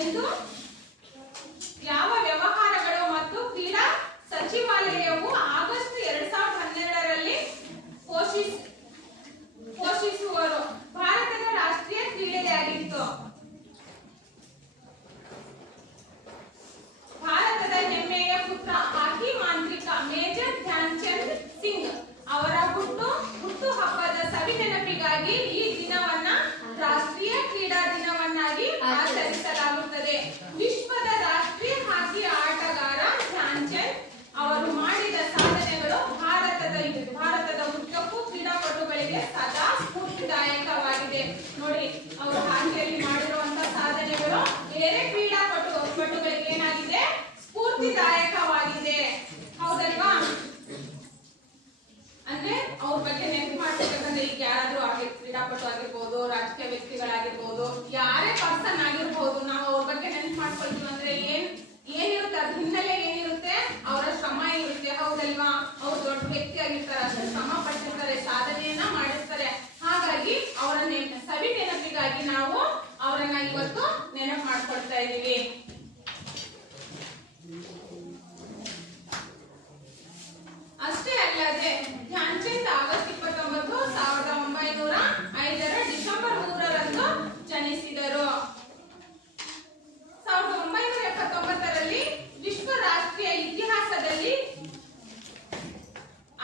ಎಂದು ಯಾವ ವ್ಯವಹಾರಗಳು ಮತ್ತು ಕ್ರೀಡಾ ಸಚಿವಾಲಯವು ಆಗಸ್ಟ್ 2012ರಲ್ಲಿ ಘೋಷಿಸುವರು. ಭಾರತದ ರಾಷ್ಟ್ರೀಯ ಕ್ರೀಡೆಯಾಗಿತ್ತು. ಭಾರತದ ಹೆಮ್ಮೆಯ ಪುತ್ರ ಹಾಕಿ ಮಾಂತ್ರಿಕ ಮೇಜರ್ ಧ್ಯಾನ್ ಚಂದ್ ಸಿಂಗ್ ಅವರ ಹುಟ್ಟು ಹಬ್ಬದ ಸವಿ ನೆನಪಿಗಾಗಿ ಈ ದಿನವನ್ನ ರಾಷ್ಟ್ರೀಯ ಕ್ರೀಡಾ ದಿನವನ್ನಾಗಿ ಆಚರಿಸಲಾಗುತ್ತದೆ. ವಿಶ್ವದ ರಾಷ್ಟ್ರೀಯ ಹಾಕಿ ಆಟಗಾರ ಧ್ಯಾನ್ ಚಂದ್ ಅವರು ಮಾಡಿದ ಸಾಧನೆಗಳು ಭಾರತದ ಉದ್ದಕ್ಕೂ ಕ್ರೀಡಾಪಟುಗಳಿಗೆ ಸದಾ ಸ್ಫೂರ್ತಿದಾಯಕವಾಗಿದೆ. ನೋಡಿ, ಅವರು ಹಾಕಿಯಲ್ಲಿ ಮಾಡಿರುವಂತಹ ಸಾಧನೆಗಳು ಬೇರೆ ಕ್ರೀಡಾಪಟುಗಳಿಗೆ ಏನಾಗಿದೆ? ಸ್ಫೂರ್ತಿದಾಯಕವಾಗಿದೆ. ಹೌದಲ್ವಾ? ಅಂದ್ರೆ ಅವ್ರ ಬಗ್ಗೆ ನೆನಪು ಮಾಡ್ಬೇಕಂದ್ರೆ ಈಗ ಯಾರಾದ್ರೂ ಕ್ರೀಡಾಪಟು ಆಗಿರ್ಬೋದು, ರಾಜಕೀಯ ವ್ಯಕ್ತಿಗಳಾಗಿರ್ಬೋದು, ಯಾರೇ ಪರ್ಸನ್ ಆಗಿರ್ಬೋದು, ನಾವು ಅವ್ರ ಬಗ್ಗೆ ನೆನಪು ಮಾಡ್ಕೊಳ್ತೀವಿ ಅಂದ್ರೆ ಏನಿರುತ್ತೆ, ಅದ್ರ ಹಿನ್ನೆಲೆ ಏನಿರುತ್ತೆ? ಅವರ ಶ್ರಮ ಇರುತ್ತೆ. ಹೌದಲ್ವಾ? ಅವ್ರು ದೊಡ್ಡ ವ್ಯಕ್ತಿ ಆಗಿರ್ತಾರೆ, ಅಷ್ಟು ಶ್ರಮ ಪಟ್ಟಿರ್ತಾರೆ, ಸಾಧನೆಯನ್ನ ಮಾಡಿರ್ತಾರೆ. ಹಾಗಾಗಿ ಅವರ ಸವಿ ನೆನಪಿಗಾಗಿ ನಾವು ಅವರನ್ನ ಇವತ್ತು ನೆನಪು ಮಾಡ್ಕೊಳ್ತಾ ಇದೀವಿ. ಅಷ್ಟೇ ಅಲ್ಲದೆ ಧ್ಯಾನ್ ಚಂದ್ ಆಗಸ್ಟ್ 29, 1905 ಡಿಸೆಂಬರ್ 3ರಂದು ಜನಿಸಿದರು. 1979ರಲ್ಲಿ ವಿಶ್ವ ರಾಷ್ಟ್ರೀಯ ಇತಿಹಾಸದಲ್ಲಿ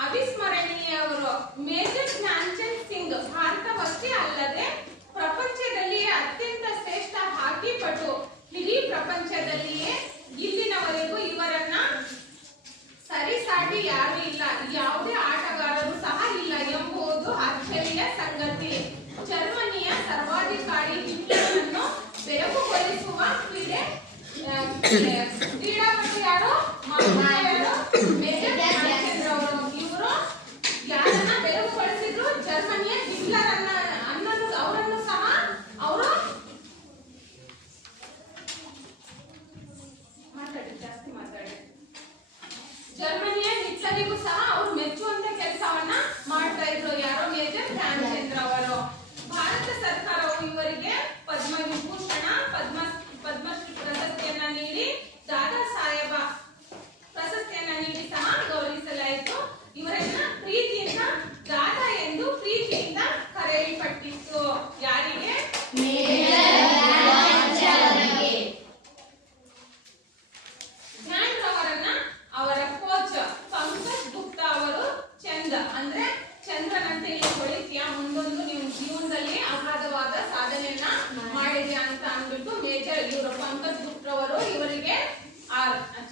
ಅವಿಸ್ಮರಣೀಯವರು. ಮೇಜರ್ ಧ್ಯಾನ್ ಚಂದ್ ಸಿಂಗ್ ಭಾರತವಷ್ಟೇ ಅಲ್ಲದೆ ಪ್ರಪಂಚದಲ್ಲಿಯೇ ಅತ್ಯಂತ ಶ್ರೇಷ್ಠ ಹಾಕಿ ಪಟು. ಇಡೀ ಪ್ರಪಂಚದಲ್ಲಿಯೇ ಇಲ್ಲಿನವರೆಗೂ ಇವರನ್ನ ಸರಿಸಾಟಿ ಯಾರು ಇಲ್ಲ, ಯಾವುದೇ ಆಟಗಾರರು ಸಹ ಇಲ್ಲ ಎಂಬುದು ಅಚ್ಚರಿಯ ಸಂಗತಿ. ಜರ್ಮನಿಯ ಸರ್ವಾಧಿಕಾರಿ ಹಿಟ್ಲರನ್ನು ಬೆರಗುಗೊಳಿಸುವ ಕ್ರೀಡಾಪಟು ಯಾರು? ಮೇಜರ್ ಧ್ಯಾನ್ ಚಂದ್ ಅವರು. ಇವರು ಯಾರನ್ನ ಬೆರಗುಗೊಳಿಸಿದ್ರು? ಜರ್ಮನಿಯ ಹಿಟ್ಲರ್ ಅವರನ್ನು ಸಹ ಅವರು ಜಾಸ್ತಿ ಮಾತಾಡಿ ಜರ್ಮನಿಯ ಹಿಟ್ಲರಿಗೂ ಸಹ ಅವರು ಮೆಚ್ಚುವಂತ ಕೆಲಸವನ್ನ ಮಾಡ್ತಾ ಇದ್ರು. ಯಾರೋ ಮೇಜರ್ ಧ್ಯಾನ್ ಚಂದ್ ಅವರು. ಭಾರತ ಸರ್ಕಾರವು ಇವರಿಗೆ ಪದ್ಮವಿಭೂಷಣ, ಪದ್ಮಶ್ರೀ ಪ್ರಶಸ್ತಿಯನ್ನ ನೀಡಿ ದಾದಾ ಸಾಹೇಬ ಪ್ರಶಸ್ತಿಯನ್ನ ನೀಡಿ ಸಹ ಗೌರವಿಸಲಾಯಿತು. ಇವರನ್ನ ಪ್ರೀತಿಯಿಂದ ದಾದಾ ಎಂದು ಪ್ರೀತಿಯಿಂದ ಕರೆಯಲ್ಪಟ್ಟಿತ್ತು. ಯಾರಿಗೆ? ಧ್ಯಾನ್ ರವರನ್ನ ಅವರ ಕೋಚ್ ಪಂಕಜ್ ಗುಪ್ತಾ ಅವರು ಚಂದ ಅಂದ್ರೆ ಚಂದ್ರನಂತೆ ಹೊಳಿತೀಯ, ಮುಂದೊಂದು ನೀವು ಜೀವನದಲ್ಲಿ ಅಗಾಧವಾದ ಸಾಧನೆಯನ್ನ ಮಾಡಿದೆ ಅಂತ ಅಂದ್ಬಿಟ್ಟು ಇವರು ಪಂಕಜ್ ಗುಪ್ತಾ ಅವರು ಇವರಿಗೆ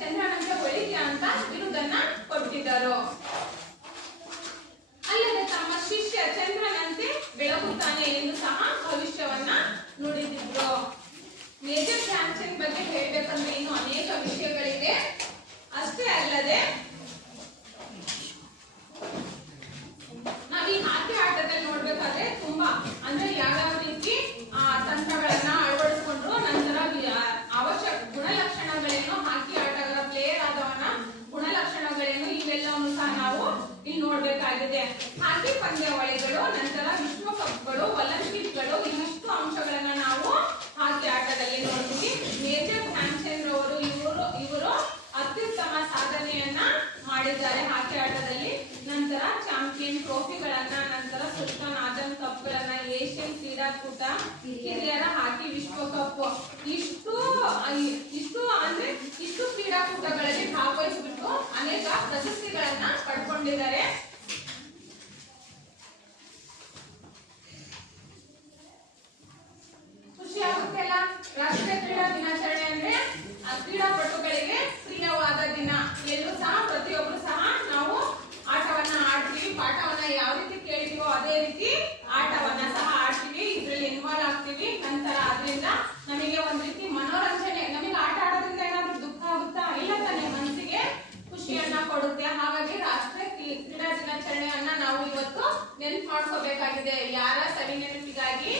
ಚಂದ್ರನಂತೆ ಹೊಳಿತೀಯ ಅಂತ ಬಿರುದನ್ನ ಕೊಟ್ಟಿದ್ದರು. ಅಲ್ಲದೆ ತಮ್ಮ ಶಿಷ್ಯ ಚಂದ್ರನಂತೆ ಬೆಳಗುತ್ತಾನೆ ಎಂದು ಸಹ ಭವಿಷ್ಯವನ್ನ ನುಡಿದಿದ್ರು. ಮೇಜರ್ ಧ್ಯಾನ್ ಚಂದ್ ಬಗ್ಗೆ ಹೇಳ್ಬೇಕಂದ್ರೆ ಇನ್ನು ಅನೇಕ ವಿಷಯಗಳಿವೆ. ಅಷ್ಟೇ ಅಲ್ಲದೆ ನಾವ್ ಈ ಹಾಕಿ ಆಟದಲ್ಲಿ ನೋಡ್ಬೇಕಾದ್ರೆ ತುಂಬಾ ಅಂದ್ರೆ ಯಾವ್ಯಾವ ರೀತಿ ತಂತ್ರಗಳನ್ನ ಅಳವಡಿಸಿಕೊಂಡ್ರು, ನಂತರ ಅವಶ್ಯಕ ಗುಣಲಕ್ಷಣಗಳೇನು, ಹಾಕಿ ಆಟಗಾರ ಪ್ಲೇಯರ್ ಆದವನ ಗುಣಲಕ್ಷಣಗಳೇನು, ಇವೆಲ್ಲವನ್ನು ಸಹ ನಾವು ಇಲ್ಲಿ ನೋಡ್ಬೇಕಾಗಿದೆ. ಹಾಕಿ ಪಂದ್ಯಾವಳಿಗಳು, ನಂತರ ವಿಶ್ವಕಪ್ಗಳು, ಒಲಿಂಪಿಕ್ಗಳು, ಇನ್ನಷ್ಟು ಅಂಶಗಳನ್ನ ನಾವು ಹಾಕಿ ಆಟದಲ್ಲಿ ನೋಡ್ತೀವಿ. ಮೇಜರ್ ಧ್ಯಾನ್ ಚಂದ್ ಅವರು ಇವರು ಅತ್ಯುತ್ತಮ ಸಾಧನೆಯನ್ನ ಮಾಡಿದ್ದಾರೆ ಹಾಕಿ ಆಟದಲ್ಲಿ. ನಂತರ ಚಾಂಪಿಯನ್ ಟ್ರೋಫಿಗಳನ್ನ, ನಂತರ ಸುಲ್ತಾನ್ ಆಜಮ್ ಕಪ್ಗಳನ್ನ, ಏಷ್ಯನ್ ಕ್ರೀಡಾಕೂಟ, ಹಿರಿಯರ ಹಾಕಿ ವಿಶ್ವಕಪ್, ಇಷ್ಟು ಕ್ರೀಡಾಕೂಟಗಳಲ್ಲಿ ಭಾಗವಹಿಸಿಬಿಟ್ಟು ಅನೇಕ ಪ್ರಶಸ್ತಿಗಳನ್ನ ಪಡ್ಕೊಂಡಿದ್ದಾರೆ. ಖುಷಿ ಆಗುತ್ತೆ ಅಲ್ಲ? ರಾಷ್ಟ್ರೀಯ ಕ್ರೀಡಾ ದಿನಾಚರಣೆ ಅಂದ್ರೆ ಕ್ರೀಡಾಪಟುಗಳಿಗೆ ಪ್ರಿಯವಾದ ದಿನ. ಎಲ್ಲೂ ಸಹ ಪ್ರತಿಯೊಬ್ಬರು ಸಹ ನಾವು ಆಟವನ್ನ ಆಡ್ತೀವಿ, ಪಾಠವನ್ನ ಯಾವ ರೀತಿ ಕೇಳ್ತೀವೋ ಅದೇ ರೀತಿ ಆಟವನ್ನ ಸಹ ಆಡ್ತೀವಿ, ಇದ್ರಲ್ಲಿ ಇನ್ವಾಲ್ವ್ ಆಗ್ತೀವಿ. ನಂತರ ಅದರಿಂದ ನಮಗೆ ಒಂದ್ ರೀತಿ ಮನೋರಂಜನೆ, ನಮಗೆ ಆಟ ಆಡೋದ್ರಿಂದ ಏನಾದ್ರೂ ದುಃಖ ಆಗುತ್ತಾ? ಇಲ್ಲ ತಾನೆ, ಮನಸ್ಸಿಗೆ ಖುಷಿಯನ್ನ ಕೊಡುತ್ತೆ. ಹಾಗಾಗಿ ರಾಷ್ಟ್ರೀಯ ಕ್ರೀಡಾ ದಿನಾಚರಣೆಯನ್ನ ನಾವು ಇವತ್ತು ನೆನಪು ಮಾಡ್ಕೋಬೇಕಾಗಿದೆ. ಯಾರ ಸವಿ ನೆನಪಿಗಾಗಿ?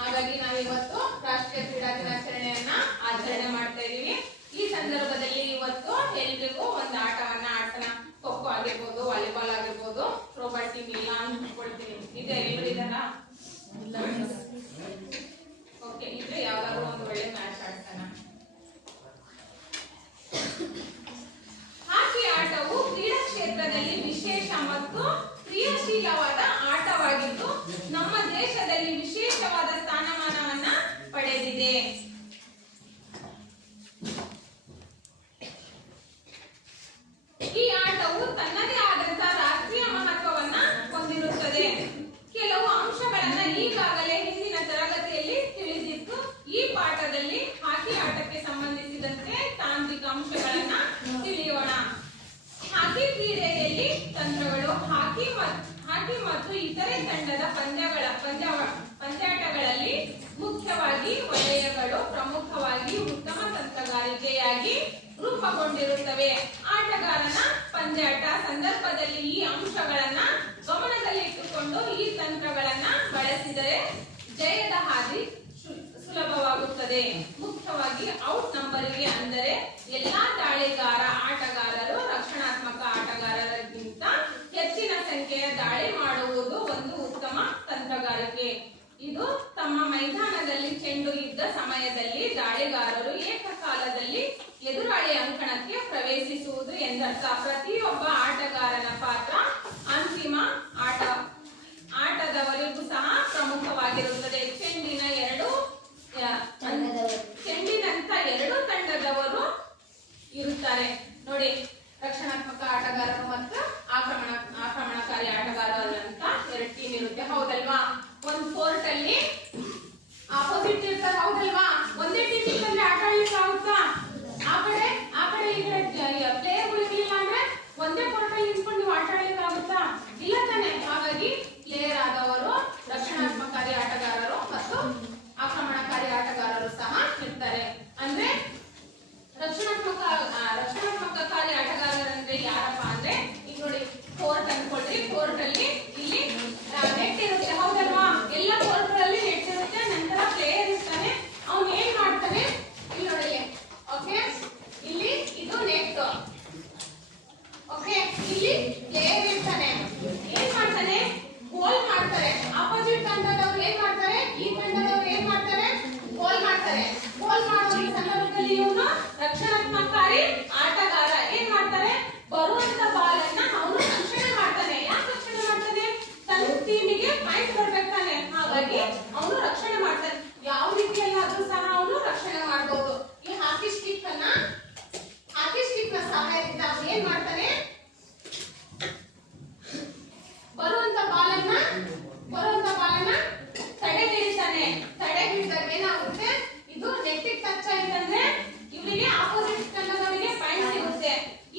ಹಾಗಾಗಿ ನಾವಿವತ್ತು ರಾಷ್ಟ್ರೀಯ ಕ್ರೀಡಾ ದಿನಾಚರಣೆಯನ್ನ ಆಚರಣೆ ಮಾಡ್ತಾ ಇದೀವಿ. ಈ ಸಂದರ್ಭದಲ್ಲಿ ಇವತ್ತು ಎಲ್ರಿಗೂ ಒಂದು ಆಟವನ್ನ ಆಡ್ತಾನ. ಖೋಖೋ ಆಗಿರ್ಬೋದು, ವಾಲಿಬಾಲ್ ಆಗಿರ್ಬೋದು, ಥ್ರೋಬಾಲ್ ಟೀಮ್ ಇಲ್ಲ ಅನ್ಕೊಳ್ತೀನಿ. ಇದೆ ಎಲ್ಲರೂ ಇದಾರ? ಈಗಾಗಲೇ ಹಿಂದಿನ ತರಗತಿಯಲ್ಲಿ ತಿಳಿದಿತ್ತು. ಈ ಪಾಠದಲ್ಲಿ ಹಾಕಿ ಆಟಕ್ಕೆ ಸಂಬಂಧಿಸಿದಂತೆ ತಾಂತ್ರಿಕ ಅಂಶಗಳನ್ನ ತಿಳಿಯೋಣ. ಹಾಕಿ ಕ್ರೀಡೆಯಲ್ಲಿ ತಂತ್ರಗಳು ಹಾಕಿ ಮತ್ತು ಇತರೆ ತಂಡದ ಪಂದ್ಯಾಟಗಳಲ್ಲಿ ಮುಖ್ಯವಾಗಿ ವಲಯಗಳು ಪ್ರಮುಖವಾಗಿ ಉತ್ತಮ ತಂತ್ರಗಾರಿಕೆಯಾಗಿ ರೂಪುಗೊಂಡಿರುತ್ತವೆ. ಆಟಗಾರನ ಪಂದ್ಯಾಟ ಸಂದರ್ಭದಲ್ಲಿ ಈ ಅಂಶಗಳನ್ನ ಗಮನದಲ್ಲಿಟ್ಟುಕೊಂಡು ಈ ತಂತ್ರಗಳನ್ನ ಬಳಸಿದರೆ ಜಯದ ಹಾದಿ ಸುಲಭವಾಗುತ್ತದೆ. ಮುಖ್ಯವಾಗಿ ಔಟ್ ನಂಬರಿಗೆ, ಅಂದರೆ ಎಲ್ಲಾ ದಾಳಿಗಾರ ಆಟಗಾರರು ರಕ್ಷಣಾತ್ಮಕ ಆಟಗಾರರಿಗಿಂತ ಹೆಚ್ಚಿನ ಸಂಖ್ಯೆಯ ದಾಳಿ ಮಾಡುವುದು ಒಂದು ಉತ್ತಮ ತಂತ್ರಗಾರಿಕೆ. ಇದು ತಮ್ಮ ಮೈದಾನದಲ್ಲಿ ಚೆಂಡು ಇದ್ದ ಸಮಯದಲ್ಲಿ ದಾಳಿಗಾರರು ಏಕಕಾಲದಲ್ಲಿ ಎದುರಾಳಿ ಅಂಕಣಕ್ಕೆ ಪ್ರವೇಶಿಸುವುದು ಎಂದರ್ಥ. ಪ್ರತಿಯೊಬ್ಬ ಆಟಗಾರನ ಪಾತ್ರ ಅಂತಿಮ ಆಟದವರೆಗೂ ಸಹ ಪ್ರಮುಖವಾಗಿರುತ್ತದೆ. ಚೆಂಡಿನಂತ ಎರಡು ತಂಡದವರು ಇರುತ್ತಾರೆ ನೋಡಿ. ರಕ್ಷಣಾತ್ಮಕ ಆಟಗಾರರು ಮತ್ತು ಆಕ್ರಮಣಕಾರಿ ಆಟಗಾರರು ಅಂತ ಎರಡು ಟೀಮ್ ಇರುತ್ತೆ, ಹೌದಲ್ವಾ? ಒಂದು ಕೋರ್ಟ್ ಅಲ್ಲಿ ಆಪೋಸಿಟ್ ಇರ್ತಾರೆ, ಹೌದಲ್ವಾ? ಒಂದೇ ಟೀಮ್ ಇತ್ತಂದ್ರೆ ಆಟ ಆಡ್ಲಿಕ್ಕೆ ಆಗುತ್ತಾ? ಆ ಕಡೆ ಈ ಕಡೆ ಪ್ಲೇಯರ್ಗಳು ಇರ್ಲಿಲ್ಲ ಅಂದ್ರೆ ಒಂದೇ ಕೋರ್ಟ್ ಅಲ್ಲಿ ನಿಂತ್ಕೊಂಡು ನೀವು ಆಟ ಆಡ್ಲಿಕ್ಕೆ ಆಗುತ್ತಾ? ಇಲ್ಲ ತಾನೆ. ಹಾಗಾಗಿ ಪ್ಲೇಯರ್ ಆದವರು ರಕ್ಷಣಾತ್ಮಕಾರಿ ಆಟಗಾರರು ಮತ್ತು ಆಕ್ರಮಣಕಾರಿ ಆಟಗಾರರು ಸಹ ಇರ್ತಾರೆ. ಅಂದ್ರೆ ರಕ್ಷಣಾತ್ಮಕಕಾರಿ ಆಟಗಾರರಂದ್ರೆ ಯಾರಪ್ಪ ಅಂದ್ರೆ, ಈಗ ನೋಡಿ ಕೋರ್ಟ್ ಅನ್ಕೊಳ್ರಿ. ಕೋರ್ಟ್ ಅಲ್ಲಿ ಇಲ್ಲಿ ನೆಟ್ ಇರುತ್ತೆ, ಹೌದಲ್ವಾ? ಎಲ್ಲ ಕೋರ್ಟ್ ಗಳಲ್ಲಿ ನೆಟ್ ಇರುತ್ತೆ. ನಂತರ ಪ್ಲೇಯರ್ ಇರ್ತಾನೆ. ಅವ್ನು ಏನ್ ಮಾಡ್ತಾನೆ, ಇಲ್ಲಿ ನೋಡಿ, ಓಕೆ, ಇಲ್ಲಿ ಇದು ನೆಟ್, ಓಕೆ, ಇಲ್ಲಿ ಪ್ಲೇಯರ್ ಇರ್ತಾನೆ. ಏನ್ ಮಾಡ್ತಾನೆ, ಗೋಲ್ ಮಾಡ್ತಾರೆ. ಆಪೋಸಿಟ್ ತಂಡದವ್ರು ಏನ್ ಮಾಡ್ತಾರೆ, ಈ ತಂಡದವ್ರು ಏನ್ ಮಾಡ್ತಾರೆ, ಗೋಲ್ ಮಾಡ್ತಾರೆ. ಗೋಲ್ ಮಾಡೋ ಸಂದರ್ಭದಲ್ಲಿ ಇವನು ರಕ್ಷಣಾತ್ಮಕಾರಿ ಆಟಗಾರ ಏನ್ ಮಾಡ್ತಾರೆ, ಬರುವಂತ ಬಾಲ್ ಅನ್ನ ಅವನು ರಕ್ಷಣೆ ಮಾಡ್ತಾನೆ. ಯಾಕೆ ರಕ್ಷಣೆ ಮಾಡ್ತಾನೆ? ತನ್ನ ಟೀಮಿಗೆ ಪಾಯಿಂಟ್ ಬರ್ಬೇಕಾನೆ. ಹಾಗಾಗಿ ಅವನು ರಕ್ಷಣೆ ಮಾಡ್ತಾನೆ. ಯಾವ ರೀತಿಯಲ್ಲಾದ್ರೂ ಸಹ ಅವನು ರಕ್ಷಣೆ ಮಾಡಬಹುದು. ಈ ಹಾಕಿ ಸ್ಟಿಕ್ ನ ಸಹಾಯದಿಂದ ಅವನು ಏನ್ ಮಾಡ್ತಾನೆ, ಬರುವಂತ ಬಾಲನ್ನ ತಡೆ ಹಿಡಿತಾನೆ. ತಡೆ ಹಿಡಿದಾಗ ಏನಾಗುತ್ತೆ, ಇದು ನೆಟ್ಟಿಗೆ ಟಚ್ ಆಯ್ತಂದ್ರೆ ಇವನಿಗೆ ಆಪೋಸಿಟ್ ತಂಡದವರಿಗೆ ಪಾಯಿಂಟ್ ಸಿಗುತ್ತೆ.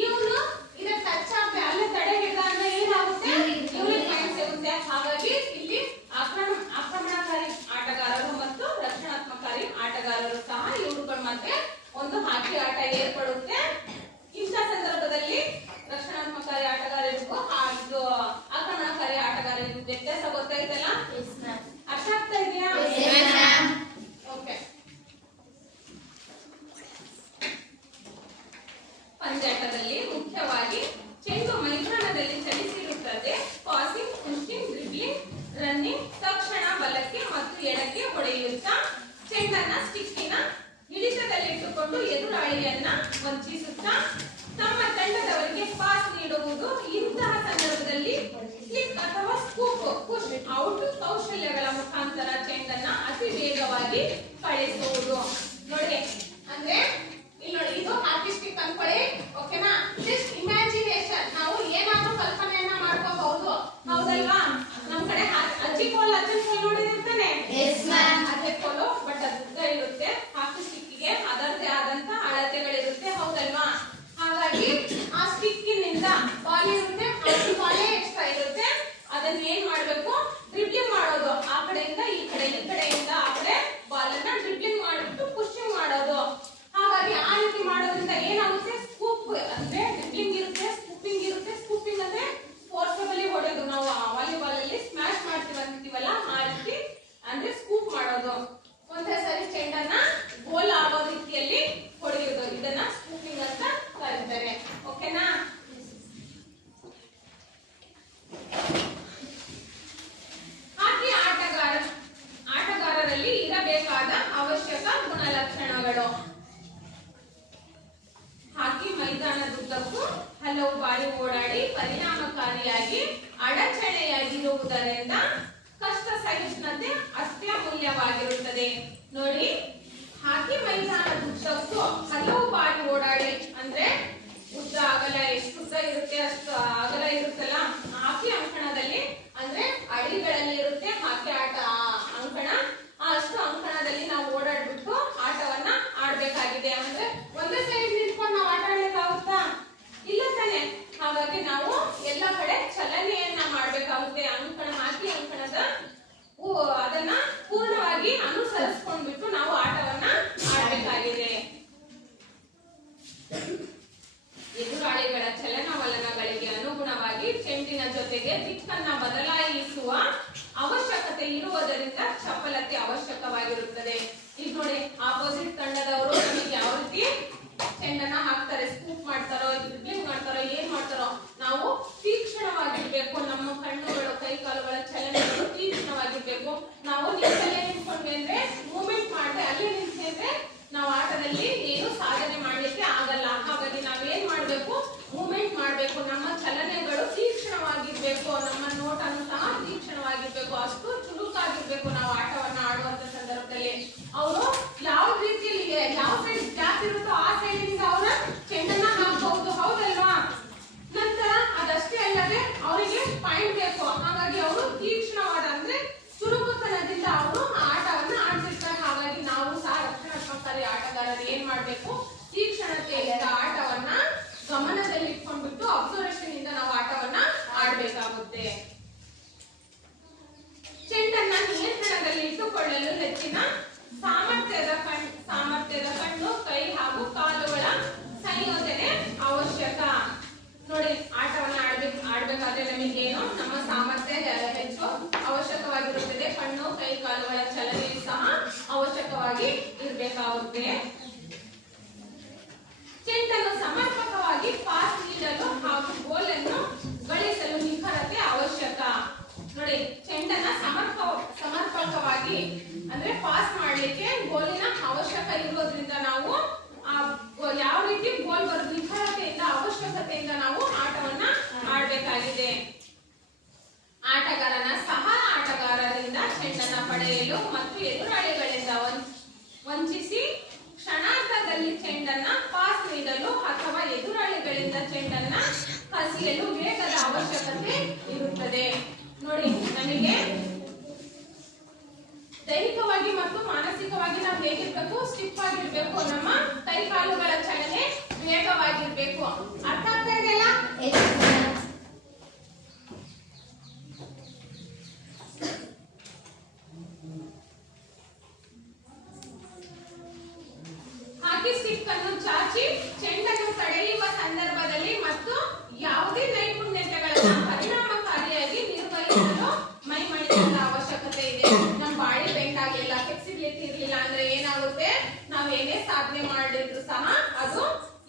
ಇವನು ಇದ ಟಚ್ ಆಗದೆ ಅಲ್ಲೇ ತಡೆ ಹಿಡಿದ ಅಂದ್ರೆ ಏನಾಗುತ್ತೆ, ಇವನಿಗೆ ಪಾಯಿಂಟ್ ಸಿಗುತ್ತೆ. ಹಾಗಾಗಿ ಇಲ್ಲಿ ಆಕ್ರಮಣಕಾರಿ ಆಟಗಾರರು ಮತ್ತು ರಕ್ಷಣಾತ್ಮಕಾರಿ ಆಟಗಾರರು ಸಹ ಇವುಗಳ ಮಧ್ಯೆ ಒಂದು ಹಾಕಿ ಆಟ ಏರ್ಪಡುತ್ತೆ. ಇಂಥ ಸಂದರ್ಭದಲ್ಲಿ ರಕ್ಷಣಾತ್ಮಕಾರಿ ಆಟಗಾರರಿಗೂ ಹಾಗೂ ಆಕ್ರಮಣಕಾರಿ ಆಟಗಾರರಿಗೂ ವ್ಯತ್ಯಾಸ ಗೊತ್ತಾಯ್ತಲ್ಲ? ಅರ್ಥ ಆಗ್ತಾ ಇದೆಯಾ? ಓಕೆ. ಪಂದ್ಯಾಟದಲ್ಲಿ ಮುಖ್ಯವಾಗಿ ಚೆಂಡು ಮೈದಾನದಲ್ಲಿ ಚಲಿಸಿರುತ್ತದೆ. ಪಾಸಿಂಗ್, ಪುಷಿಂಗ್, ಡ್ರಿಬ್ಲಿಂಗ್, ರನ್ನಿಂಗ್, ತಕ್ಷಣ ಬಲಕ್ಕೆ ಮತ್ತು ಎಡಕ್ಕೆ ಹೊಡೆಯುತ್ತಾ ಚೆಂಡನ್ನ ಸ್ಟಿಕ್ಕಿನ ಹಿಡಿತದಲ್ಲಿಟ್ಟುಕೊಂಡು ಎದುರಾಳಿಯನ್ನ ವಂಚಿಸುತ್ತಾ ತಮ್ಮ ತಂಡದವರಿಗೆ ಪಾಸ್ ನೀಡುವುದು. ಇಂತಹ ಸಂದರ್ಭದಲ್ಲಿ ಸ್ಲಿಕ್ ಅಥವಾ ಸ್ಕೂಪ್, ಪುಷ್ ಔಟ್ ಕೌಶಲ್ಯಗಳ ಮುಖಾಂತರ ಚೆಂಡನ್ನ ಅತಿ ವೇಗವಾಗಿ ಕಳಿಸುವುದು. ನೋಡಿ, ಅಂದ್ರೆ ಇಲ್ಲಿ ನೋಡಿ, ಇದು ಹಾಕಿ ಸ್ಟಿಕ್ ಅನ್ಕೊಳ್ಳಿ, ಓಕೆನಾ? ಜಸ್ಟ್ ಇಮ್ಯಾಜಿನೇಷನ್, ನಾವು ಏನಾದ್ರೂ ಕಲ್ಪನೆಯನ್ನ ಮಾಡ್ಕೋಬಹುದು, ಹೌದಲ್ವಾ? ನಮ್ ಕಡೆ ಅಜ್ಜಿ ಕೋಲ್ ನೋಡಿದಿರ್ತಾನೆ, ಅದೇ ಕೋಲು, ಬಟ್ ಅದು ಉದ್ದ ಇರುತ್ತೆ. ನಾವು ನಿಂತಲ್ಲೇ ನಿಂತ್ಕೊಂಡ್ವಿ ಅಂದ್ರೆ ಮೂವ್ಮೆಂಟ್ ಮಾಡದೆ ಅಲ್ಲೇ ನಿಂತ್ವಿ ಅಂದ್ರೆ ನಾವು ಆಟದಲ್ಲಿ ಏನು ಸಾಧನೆ ಮಾಡ್ಲಿಕ್ಕೆ ಆಗಲ್ಲ. ಹಾಗಾಗಿ ನಾವೇನ್ ಮಾಡ್ಬೇಕು, ಮೂವ್ಮೆಂಟ್ ಮಾಡ್ಬೇಕು. ನಮ್ಮ ಚಲನೆಗಳು ತೀಕ್ಷ್ಣವಾಗಿರ್ಬೇಕು, ನಮ್ಮ ನೋಟನು ಸಹ ತೀಕ್ಷ್ಣವಾಗಿರ್ಬೇಕು, ಅಷ್ಟು ಚುರುಕಾಗಿರ್ಬೇಕು ನಾವು ಆಟವನ್ನ ಆಡುವಂತ ಸಂದರ್ಭದಲ್ಲಿ. ಅವರು ಯಾವ ರೀತಿಯಲ್ಲಿ ಯಾವ ಸೈಡ್ ಗ್ಯಾಪ್ ಇರುತ್ತೋ ಆ ಸೈಡಿಂದ ಅವರ ಚೆಂಡನ್ನ ಹಾಕಬಹುದು, ಹೌದಲ್ವಾ? ನಂತರ ಅದಷ್ಟೇ ಅಲ್ಲದೆ ಅವರಿಗೆ ಪಾಯಿಂಟ್ ಬೇಕು. ಹಾಗಾಗಿ ಅವರು ತೀಕ್ಷ್ಣವಾದ ಅಂದ್ರೆ ಚುರುಕುತನದಿಂದ ಅವರು ಆಟವನ್ನ ಆಡ್ತಿರ್ತಾರೆ. ಹಾಗಾಗಿ ನಾವು ಸಹ ರಕ್ಷಣಾತ್ಮಕ ಆಟಗಾರರು ಏನ್ ಮಾಡ್ಬೇಕು, ತೀಕ್ಷ್ಣತೆಯಿಂದ ಆಟವನ್ನ ಗಮನದಲ್ಲಿ ಇಟ್ಕೊಂಡ್ಬಿಟ್ಟು ಅಬ್ಸರ್ವೇಷನ್ ಇಂದ ನಾವು ಆಟವನ್ನ ಆಡ್ಬೇಕಾಗುತ್ತೆ. ಚೆಂಡನ್ನ ನಿಯಂತ್ರಣದಲ್ಲಿ ಇಟ್ಟುಕೊಳ್ಳಲು ಹೆಚ್ಚಿನ ಸಾಮರ್ಥ್ಯದ ಕಣ್ಣು, ಕೈ ಹಾಗೂ ಕಾಲುಗಳ ಸಂಯೋಜನೆ ಅವಶ್ಯಕ. ನೋಡಿ, ಆಟವನ್ನ ಆಡ್ಬೇಕಾದ್ರೆ ನಮಗೇನು ನಮ್ಮ ಸಾಮರ್ಥ್ಯ ಹೆಚ್ಚು ಅವಶ್ಯಕವಾಗಿರುತ್ತದೆ. ಕಣ್ಣು, ಕೈ, ಕಾಲುಗಳ ಚಲನೆ ಸಹ ಅವಶ್ಯಕವಾಗಿ ಇರಬೇಕಾಗುತ್ತೆ. ಚೆಂಡನ್ನು ಸಮರ್ಪಕವಾಗಿ ಪಾಸ್ ನೀಡಲು ಹಾಗೂ ಗೋಲನ್ನು ಗಳಿಸಲು ನಿಖರತೆ ಅವಶ್ಯಕ. ನೋಡಿ, ಚೆಂಡನ್ನ ಸಮರ್ಪಕವಾಗಿ ಅಂದ್ರೆ ಪಾಸ್ ಮಾಡ್ಲಿಕ್ಕೆ ಗೋಲಿನ ಅವಶ್ಯಕ ಇರೋದ್ರಿಂದ ನಾವು ಯಾವ ರೀತಿ ಗೋಲ್ ಬರೋದು ನಿಖರತೆಯಿಂದ ಅವಶ್ಯಕತೆಯಿಂದ ನಾವು ಆಟವನ್ನ ಆಡಬೇಕಾಗಿದೆ. ಆಟಗಾರನ ಸಹ ಆಟಗಾರರಿಂದ ಚೆಂಡನ್ನ ಪಡೆಯಲು ಮತ್ತು ಎದುರಾಳಿಗಳಿಂದ ವಂಚಿಸಿ ಕ್ಷಣಾರ್ಧದಲ್ಲಿ ಚೆಂಡನ್ನ ಪಾಸ್ ನೀಡಲು ಅಥವಾ ಎದುರಾಳಿಗಳಿಂದ ಚೆಂಡನ್ನ ಕಸಿಯಲು ವೇಗದ ಅವಶ್ಯಕತೆ ಇರುತ್ತದೆ. ನೋಡಿ, ನಮಗೆ ದೈಹಿಕವಾಗಿ ಮತ್ತು ಮಾನಸಿಕವಾಗಿ ನಾವು ಹೇಗಿರ್ಬೇಕು, ಸ್ಟಿಫ್ ಆಗಿರ್ಬೇಕು. ನಮ್ಮ ಕೈ ಕಾಲುಗಳ ಚಲನೆ ವೇಗವಾಗಿರ್ಬೇಕು. ಅರ್ಥ ಆಗ್ತಾ ಇದೆಯಲ್ಲ? ಹಾಕಿ ಸ್ಟಿಕ್ ಅನ್ನು ಚಾಚಿ ಚೆಂಡನ್ನು ತಡೆಯುವ ಸಂದರ್ಭದಲ್ಲಿ ಮತ್ತು ಯಾವುದೇ ನೈಪುಣ್ಯತೆಗಳನ್ನ ಪರಿಣಾಮಕಾರಿಯಾಗಿ ನಿರ್ವಹಿಸಲು ಮೈಮಣಿಗಳ ಅವಶ್ಯಕತೆ ಇದೆ. ನಮ್ಮ ಬಾಡಿ ಬೆಂಡ್ ಆಗಲಿಲ್ಲ, ಫ್ಲೆಕ್ಸಿಬಿಲಿಟಿ ಇರಲಿಲ್ಲ ಅಂದ್ರೆ ಏನಾಗುತ್ತೆ, ನಾವು ಏನೇ ಸಾಧನೆ ಮಾಡಿದ್ರು ಸಹ ಅದು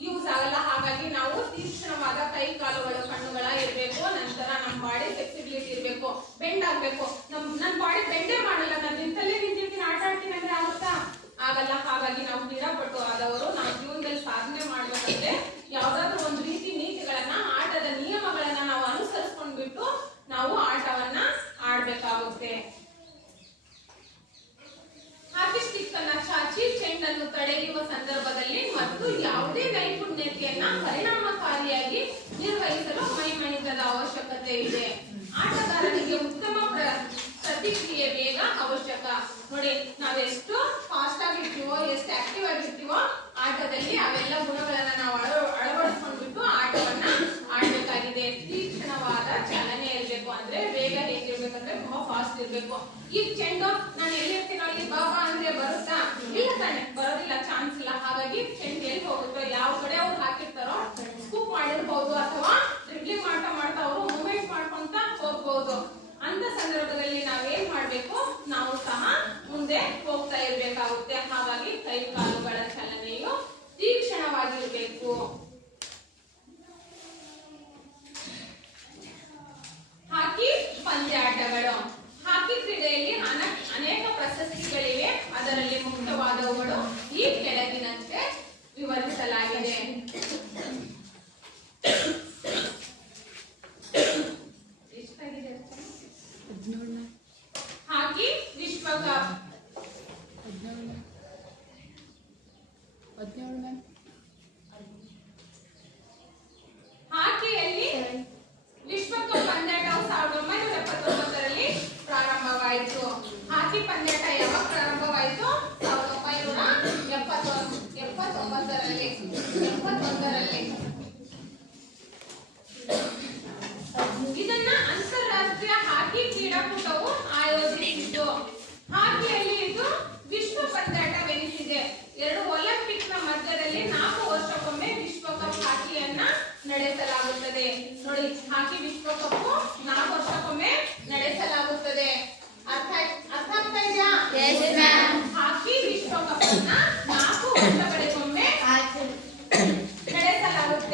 ಯೂಸ್ ಆಗಲ್ಲ. ಹಾಗಾಗಿ ನಾವು ತೀಕ್ಷ್ಣವಾದ ಕೈ ಕಾಲುಗಳು, ಕಣ್ಣುಗಳ ಇರಬೇಕು. ನಂತರ ನಮ್ಮ ಬಾಡಿ ಫ್ಲೆಕ್ಸಿಬಿಲಿಟಿ ಇರಬೇಕು, ಬೆಂಡ್ ಆಗ್ಬೇಕು. ನನ್ನ ಬಾಡಿ ಬೆಂಡೇ ಮಾಡಲ್ಲ, ನಾನು ನಿಂತಲ್ಲೇ ನಿಂತಿರ್ತೀನಿ, ಆಟ ಆಡ್ತೀನಿ ಅಂದ್ರೆ ಆಗುತ್ತಾ? ಆಗಲ್ಲ. ಹಾಗಾಗಿ ನಾವು ಕ್ರೀಡಾಪಟು ಆದವರು ನಾವು ಜೀವನದಲ್ಲಿ ಸಾಧನೆ ಮಾಡ್ಬೇಕಂದ್ರೆ ಯಾವ್ದಾದ್ರು ಒಂದು ರೀತಿ ನೀತಿಗಳನ್ನ, ಆಟದ ನಿಯಮಗಳನ್ನ ನಾವು ಅನುಸರಿಸ್ಕೊಂಡ್ಬಿಟ್ಟು ನಾವು ಆಟವನ್ನ ಆಡ್ಬೇಕಾಗುತ್ತೆ. ಹಾಕಿ ಸ್ಟಿಕ್ ಅನ್ನ ಚಾಚಿ ಚೆಂಡನ್ನು ತಡೆಯುವ ಸಂದರ್ಭದಲ್ಲಿ ಮತ್ತು ಯಾವುದೇ ನೈಪುಣ್ಯತೆಯನ್ನ ಪರಿಣಾಮಕಾರಿಯಾಗಿ ನಿರ್ವಹಿಸಲು ಮೈಮಣಿತದ ಅವಶ್ಯಕತೆ ಇದೆ. ಆಟಗಾರನಿಗೆ ಉತ್ತಮ ಪ್ರತಿಕ್ರಿಯೆ ವೇಗ ಅವಶ್ಯಕ. ನೋಡಿ, ನಾವೆಷ್ಟು ಫಾಸ್ಟ್ ಆಗಿರ್ತೀವೋ, ಎಷ್ಟು ಆಕ್ಟಿವ್ ಆಗಿರ್ತೀವೋ ಆಟದಲ್ಲಿ ಅವೆಲ್ಲ ಗುಣಗಳನ್ನ ನಾವು ಅಳವಡಿಸ್ಕೊಂಡ್ಬಿಟ್ಟು ಆಟವನ್ನ ಆಡ್ಬೇಕಾಗಿದೆ. ತೀಕ್ಷ್ಣವಾದ ಚಲನೆ ಇರ್ಬೇಕು. ಅಂದ್ರೆ ವೇಗ ಹೇಗಿರ್ಬೇಕಂದ್ರೆ ತುಂಬಾ ಫಾಸ್ಟ್ ಇರ್ಬೇಕು. ಈ ಚೆಂಡು ನಾನು ಎಲ್ಲಿರ್ತೀನೋ ಅಲ್ಲಿ ಬಾಬಾ ಅಂದ್ರೆ ಬರುತ್ತಾ? ಇಲ್ಲ ತಾನೆ, ಬರೋದಿಲ್ಲ, ಚಾನ್ಸ್ ಇಲ್ಲ. ಹಾಗಾಗಿ ಚೆಂಡು ಎಲ್ಲಿ ಹೋಗುತ್ತೋ, ಯಾವ ಕಡೆ ಅವ್ರು ಹಾಕಿರ್ತಾರೋ ಸ್ಕೂಪ್ ಮಾಡಿರ್ಬಹುದು ಅಥವಾ ಡ್ರಿಬ್ಲಿಂಗ್ ಮಾಡ್ತಾ ಅವರು ಮೂವ್ಮೆಂಟ್ ಮಾಡ್ಕೊಂತ ಹೋಗ್ಬಹುದು. ಅಂತ ಸಂದರ್ಭದಲ್ಲಿ ನಾವೇನ್ ಮಾಡ್ಬೇಕು, ನಾವು ಸಹ ಮುಂದೆ ಹೋಗ್ತಾ ಇರ್ಬೇಕಾಗುತ್ತೆ. ಹಾಗಾಗಿ ಕೈ ಕಾಲುಗಳ ಚಲನೆಯು ತೀಕ್ಷ್ಣವಾಗಿರ್ಬೇಕು. ಹಾಕಿ ಪಂದ್ಯಾಟಗಳು. ಹಾಕಿ ಕ್ರೀಡೆಯಲ್ಲಿ ಅನೇಕ ಪ್ರಶಸ್ತಿಗಳಿವೆ. ಅದರಲ್ಲಿ ಮುಖ್ಯವಾದವುಗಳು ಈ ಕೆಳಗಿನಂತೆ ವಿವರಿಸಲಾಗಿದೆ. ಹಾಕಿ ವಿಶ್ವಕಪ್. ಹಾಕಿಯಲ್ಲಿ ವಿಶ್ವಕಪ್ ಪಂದ್ಯಾಟವು 1979ರಲ್ಲಿ ಪ್ರಾರಂಭವಾಯಿತು. ಹಾಕಿ ಪಂದ್ಯಾಟ ಯಾವಾಗ ಪ್ರಾರಂಭವಾಯಿತು? 1979ರಲ್ಲಿ. ಇದನ್ನ ಅಂತಾರಾಷ್ಟ್ರೀಯ ಹಾಕಿ ಕ್ರೀಡಾಕೂಟವು ಆಯೋಜಿಸಿತು. ಹಾಕಿಯಲ್ಲಿ ಇದು ವಿಶ್ವ ಪಂದ್ಯಾಟವೆನಿಸಿದೆ. 2 ಒಲಿಂಪಿಕ್ನ ಮಧ್ಯದಲ್ಲಿ 4 ವರ್ಷಕ್ಕೊಮ್ಮೆ ವಿಶ್ವಕಪ್ ಹಾಕಿಯನ್ನ ನಡೆಸಲಾಗುತ್ತದೆ. ನೋಡಿ, ಹಾಕಿ ವಿಶ್ವಕಪ್ 4 ವರ್ಷಕ್ಕೊಮ್ಮೆ ನಡೆಸಲಾಗುತ್ತದೆ. ಅರ್ಥ ಆಗ್ತಾ ಇದೆಯಾ? ಹಾಕಿ ವಿಶ್ವಕಪ್ ಅನ್ನ 4 ವರ್ಷಗಳಿಗೊಮ್ಮೆ ನಡೆಸಲಾಗುತ್ತದೆ.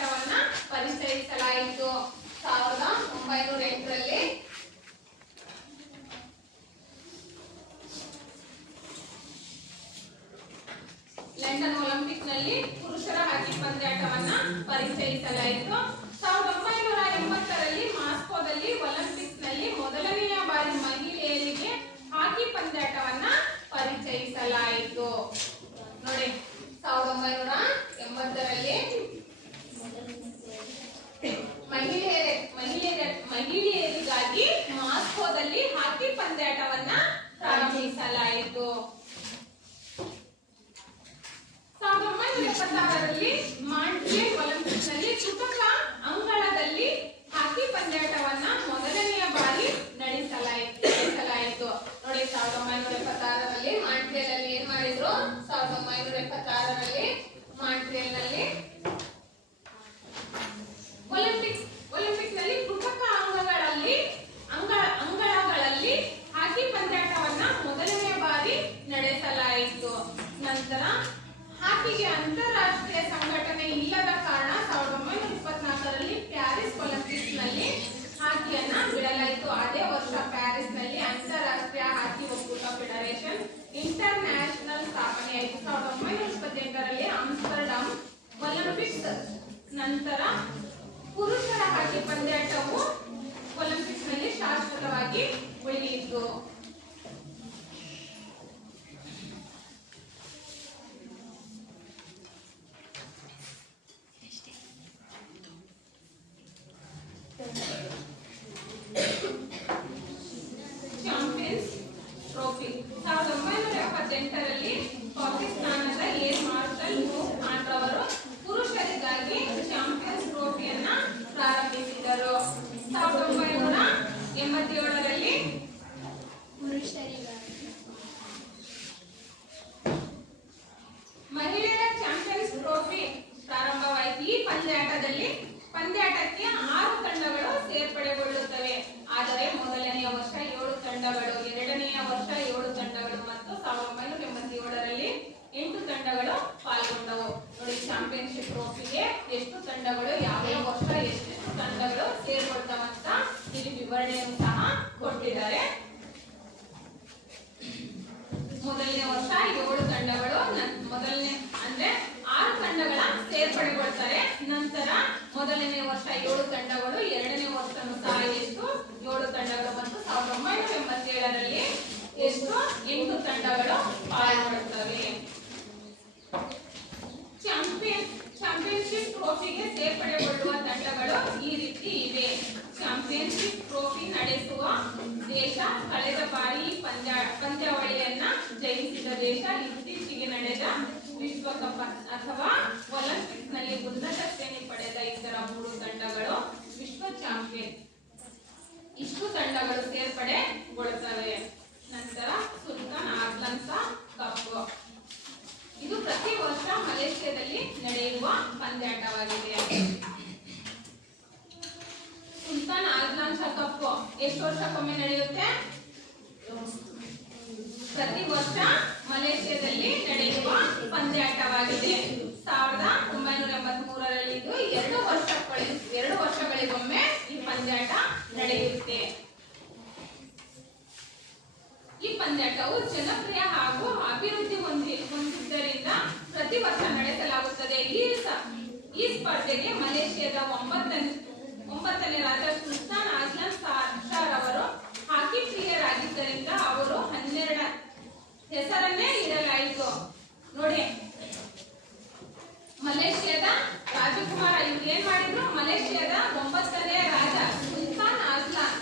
ಪಂದ್ಯಾಟವನ್ನ ಪರಿಚಯಿಸಲಾಯಿತು. 1908ರಲ್ಲಿ ಲಂಡನ್ ಒಲಿಂಪಿಕ್ ನಲ್ಲಿ ಪುರುಷರ ಹಾಕಿ ಪಂದ್ಯಾಟವನ್ನ ಪರಿಚಯಿಸಲಾಯಿತು. 1980ರಲ್ಲಿ ಮಾಸ್ಕೋದಲ್ಲಿ ಒಲಿಂಪಿಕ್ಸ್ ನಲ್ಲಿ ಮೊದಲನೆಯ ಬಾರಿ ಮಹಿಳೆಯರಿಗೆ ಹಾಕಿ ಪಂದ್ಯಾಟವನ್ನ ಪರಿಚಯಿಸಲಾಯಿತು. ನೋಡಿ, 1980ರಲ್ಲಿ ಮಹಿಳೆಯರಿಗಾಗಿ ಮಾಸ್ಕೋದಲ್ಲಿ ಹಾಕಿ ಪಂದ್ಯಾಟವನ್ನ ಪ್ರಾರಂಭಿಸಲಾಯಿತು. 1976ರಲ್ಲಿ ಮಾಂಟ್ರಿಯಲ್ ಒಲಿಂಪಿಕ್ಸ್ ನಲ್ಲಿ ಕೃತಕ ಅಂಗಳದಲ್ಲಿ ಹಾಕಿ ಪಂದ್ಯಾಟವನ್ನ ಮೊದಲನೆಯ ಬಾರಿ ನಡೆಸಲಾಯಿತು. ನೋಡಿ, 1976ರಲ್ಲಿ ಮಾಂಟ್ರಿಯಲ್ ಅಲ್ಲಿ ಏನ್ ಮಾಡಿದ್ರು? 1976ರಲ್ಲಿ ಮಾಂಟ್ರಿಯಲ್ ನಲ್ಲಿ ಒಲಿಂಪಿಕ್ಸ್ ನಲ್ಲಿ ಕೃತಕ ಅಂಗಳಗಳಲ್ಲಿ ಹಾಕಿ ಪಂದ್ಯಾಟವನ್ನ ಮೊದಲನೇ ಬಾರಿ ನಡೆಸಲಾಯಿತು. ನಂತರ ಹಾಕಿಗೆ ಅಂತಾರಾಷ್ಟ್ರೀಯ ಸಂಘಟನೆ ಇಲ್ಲದ ಕಾರಣ 1924ರಲ್ಲಿ ಪ್ಯಾರಿಸ್ ಒಲಿಂಪಿಕ್ಸ್ ನಲ್ಲಿ ಹಾಕಿಯನ್ನ ಬಿಡಲಾಯಿತು. ಅದೇ ವರ್ಷ ಪ್ಯಾರಿಸ್ ನಲ್ಲಿ ಅಂತಾರಾಷ್ಟ್ರೀಯ ಹಾಕಿ ಒಕ್ಕೂಟ ಫೆಡರೇಷನ್ ಇಂಟರ್ ನ್ಯಾಷನಲ್ ಸ್ಥಾಪನೆಯಾಯಿತು. 1928ರಲ್ಲಿ ಆಮ್ಸ್ಟರ್ಡಾಮ್ ಒಲಿಂಪಿಕ್ಸ್ ನಂತರ ಪುರುಷರ ಹಾಕಿ ಪಂದ್ಯಾಟವು ಒಲಿಂಪಿಕ್ಸ್ ನಲ್ಲಿ ಶಾಶ್ವತವಾಗಿ ಉಳಿಯಿತು. ಚಾಂಪಿಯನ್ಸ್ ಟ್ರೋಫಿ 1978ರಲ್ಲಿ ಪಾಕಿಸ್ತಾನದ ಏರ್ ಮಾರ್ಷಲ್ ನೂರ್ ಖಾನ್ ರವರು ಪುರುಷರಿಗಾಗಿ ಚಾಂಪಿಯನ್ಸ್ ಟ್ರೋಫಿಯನ್ನ ಪ್ರಾರಂಭಿಸಿದರು. 1987ರಲ್ಲಿ ಮಹಿಳೆಯರ ಚಾಂಪಿಯನ್ಸ್ ಟ್ರೋಫಿ ಪ್ರಾರಂಭವಾಯಿತು. ಈ ಪಂದ್ಯಾಟಕ್ಕೆ 6 ತಂಡಗಳು ಸೇರ್ಪಡೆಗೊಳ್ಳುತ್ತವೆ. ಆದರೆ ಮೊದಲನೆಯ ವರ್ಷ 7 ತಂಡಗಳು, ಎರಡನೆಯ ವರ್ಷ 7 ತಂಡಗಳು ಮತ್ತು 1987ರಲ್ಲಿ 8 ತಂಡಗಳು ಪಾಲ್ಗೊಂಡವು. ನೋಡಿ, ಚಾಂಪಿಯನ್ಶಿಪ್ ಟ್ರೋಫಿಗೆ ಎಷ್ಟು ತಂಡಗಳು, ಯಾವ ವರ್ಷ ಎಷ್ಟು ತಂಡಗಳು ಸೇರ್ಕೊಳ್ತಾವಂತ ಇಲ್ಲಿ ವಿವರಣೆಯನ್ನು ಸಹ ಕೊಟ್ಟಿದ್ದಾರೆ. ಮೊದಲನೇ ವರ್ಷ 7 ತಂಡಗಳು, ಮೊದಲನೇ ಅಂದ್ರೆ 6 ತಂಡಗಳ ಸೇರ್ಪಡೆಗೊಳ್ತಾರೆ. ನಂತರ ಮೊದಲನೇ ವರ್ಷ 7 ತಂಡಗಳು, ಎರಡನೇ ವರ್ಷನೂ ಸಹ ಎಷ್ಟು 7 ತಂಡಗಳು ಮತ್ತು 1987ರಲ್ಲಿ ಎಷ್ಟು 8 ತಂಡಗಳು ಪಾಲ್ಗೊಳ್ಳುತ್ತವೆ. ಚಾಂಪಿಯನ್ಶಿಪ್ ಟ್ರೋಫಿಗೆ ಸೇರ್ಪಡೆಗೊಳ್ಳುವ ತಂಡಗಳು ಈ ರೀತಿ ಇವೆ. ಚಾಂಪಿಯನ್ಶಿಪ್ ಟ್ರೋಫಿ ನಡೆಸುವ ದೇಶ, ಕಳೆದ ಬಾರಿ ಪಂದ್ಯಾವಳಿಯನ್ನ ಜಯಿಸಿದ ದೇಶ, ಇತ್ತೀಚೆಗೆ ನಡೆದ ವಿಶ್ವಕಪ್ ಅಥವಾ ಒಲಿಂಪಿಕ್ಸ್ ನಲ್ಲಿ ಉನ್ನತ ಶ್ರೇಣಿ ಪಡೆದ ಇತರ 3 ತಂಡಗಳು ವಿಶ್ವ ಚಾಂಪಿಯನ್. ಇಷ್ಟು ತಂಡಗಳು ಸೇರ್ಪಡೆಗೊಳ್ಳುತ್ತವೆ. ನಂತರ ಸುಲ್ತಾನ್ ಅಜ್ಲಾನ್ ಶಾ ಕಪ್, ಇದು ಪ್ರತಿ ವರ್ಷ ಮಲೇಷ್ಯಾದಲ್ಲಿ ನಡೆಯುವ ಪಂದ್ಯಾಟವಾಗಿದೆ. ಸುಲ್ತಾನ್ ಅಜ್ಲಾನ್ ಶಾ ಕಪ್ ಎಷ್ಟು ವರ್ಷಕ್ಕೊಮ್ಮೆ ನಡೆಯುತ್ತೆ? ಪ್ರತಿ ವರ್ಷ ಮಲೇಷ್ಯಾದಲ್ಲಿ ನಡೆಯುವ ಪಂದ್ಯಾಟವಾಗಿದೆ. 1983ರಲ್ಲಿ ಇದು 2 ವರ್ಷಗಳಿಗೊಮ್ಮೆ ಈ ಪಂದ್ಯಾಟ ನಡೆಯುತ್ತೆ. ಈ ಪಂದ್ಯಾಟವು ಜನಪ್ರಿಯ ಹಾಗೂ ಅಭಿವೃದ್ಧಿ ಹೊಂದಿದ್ದರಿಂದ ಪ್ರತಿ ವರ್ಷ ನಡೆಸಲಾಗುತ್ತದೆ. ಈ ಸ್ಪರ್ಧೆಗೆ ಮಲೇಷ್ಯಾದ 9ನೇ ರಾಜ ಸುಲ್ತಾನ್ ಅಜ್ಲಾನ್ ಶಾ ರವರು ಹಾಕಿ ಪ್ರಿಯರಾಗಿದ್ದರಿಂದ ಅವರು 12 ಹೆಸರನ್ನೇ ಇಡಲಾಯಿತು. ನೋಡಿ, ಮಲೇಷ್ಯಾದ ರಾಜಕುಮಾರ ಇವ್ರು ಏನ್ ಮಾಡಿದ್ರು? ಮಲೇಷ್ಯಾದ 9ನೇ ರಾಜ ಸುಲ್ತಾನ್ ಅಜ್ಲಾನ್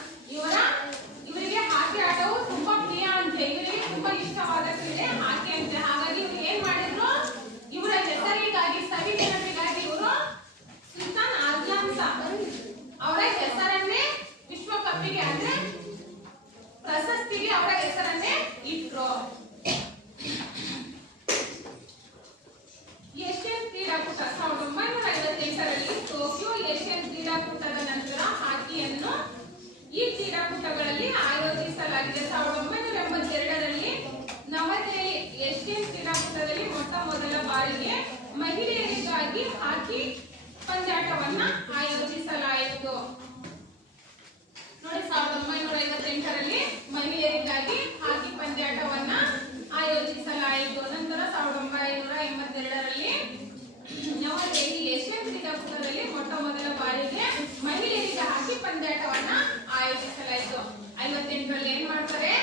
ಇವರಿಗೆ ಹಾಕಿ ಆಟವು ತುಂಬಾ ಪ್ರಿಯ ಅಂತೆ, ಇವರಿಗೆ ತುಂಬಾ ಇಷ್ಟವಾದ ಕ್ರೀಡೆ ಹಾಕಿ ಅಂತೆ. ಹಾಗಾಗಿ ಇವ್ರು ಏನ್ ಮಾಡಿದ್ರು? ಇವರ ಹೆಸರಿಗಾಗಿ, ಸವಿ ನೆನಪಿಗಾಗಿ ಇವರು ಸುಲ್ತಾನ್ ಅಜ್ಲಾನ್ ಶಾ ಅವರ ಹೆಸರನ್ನೇ ವಿಶ್ವಕಪ್ಪಿಗೆ ಅಂದ್ರೆ ಪ್ರಶಸ್ತಿಗೆ ಅವರ ಹೆಸರನ್ನೇ ಇಟ್ರು. ಪಂದ್ಯಾಟವನ್ನ ಆಯೋಜಿಸಲಾಯಿತು. ನೋಡಿ 1958ರಲ್ಲಿ ಮಹಿಳೆಯರಿಗಾಗಿ ಹಾಕಿ ಪಂದ್ಯಾಟವನ್ನ ಆಯೋಜಿಸಲಾಯಿತು. ನಂತರ 1982ರಲ್ಲಿ ನವದೆಹಲಿ ಏಷ್ಯನ್ ಕ್ರೀಡಾಕೂಟದಲ್ಲಿ ಮೊಟ್ಟ ಮೊದಲ ಬಾರಿಗೆ ಮಹಿಳೆಯರಿಗೆ ಹಾಕಿ ಪಂದ್ಯಾಟವನ್ನ ಆಯೋಜಿಸಲಾಯಿತು. 58ರಲ್ಲಿ ಏನ್ ಮಾಡ್ತಾರೆ,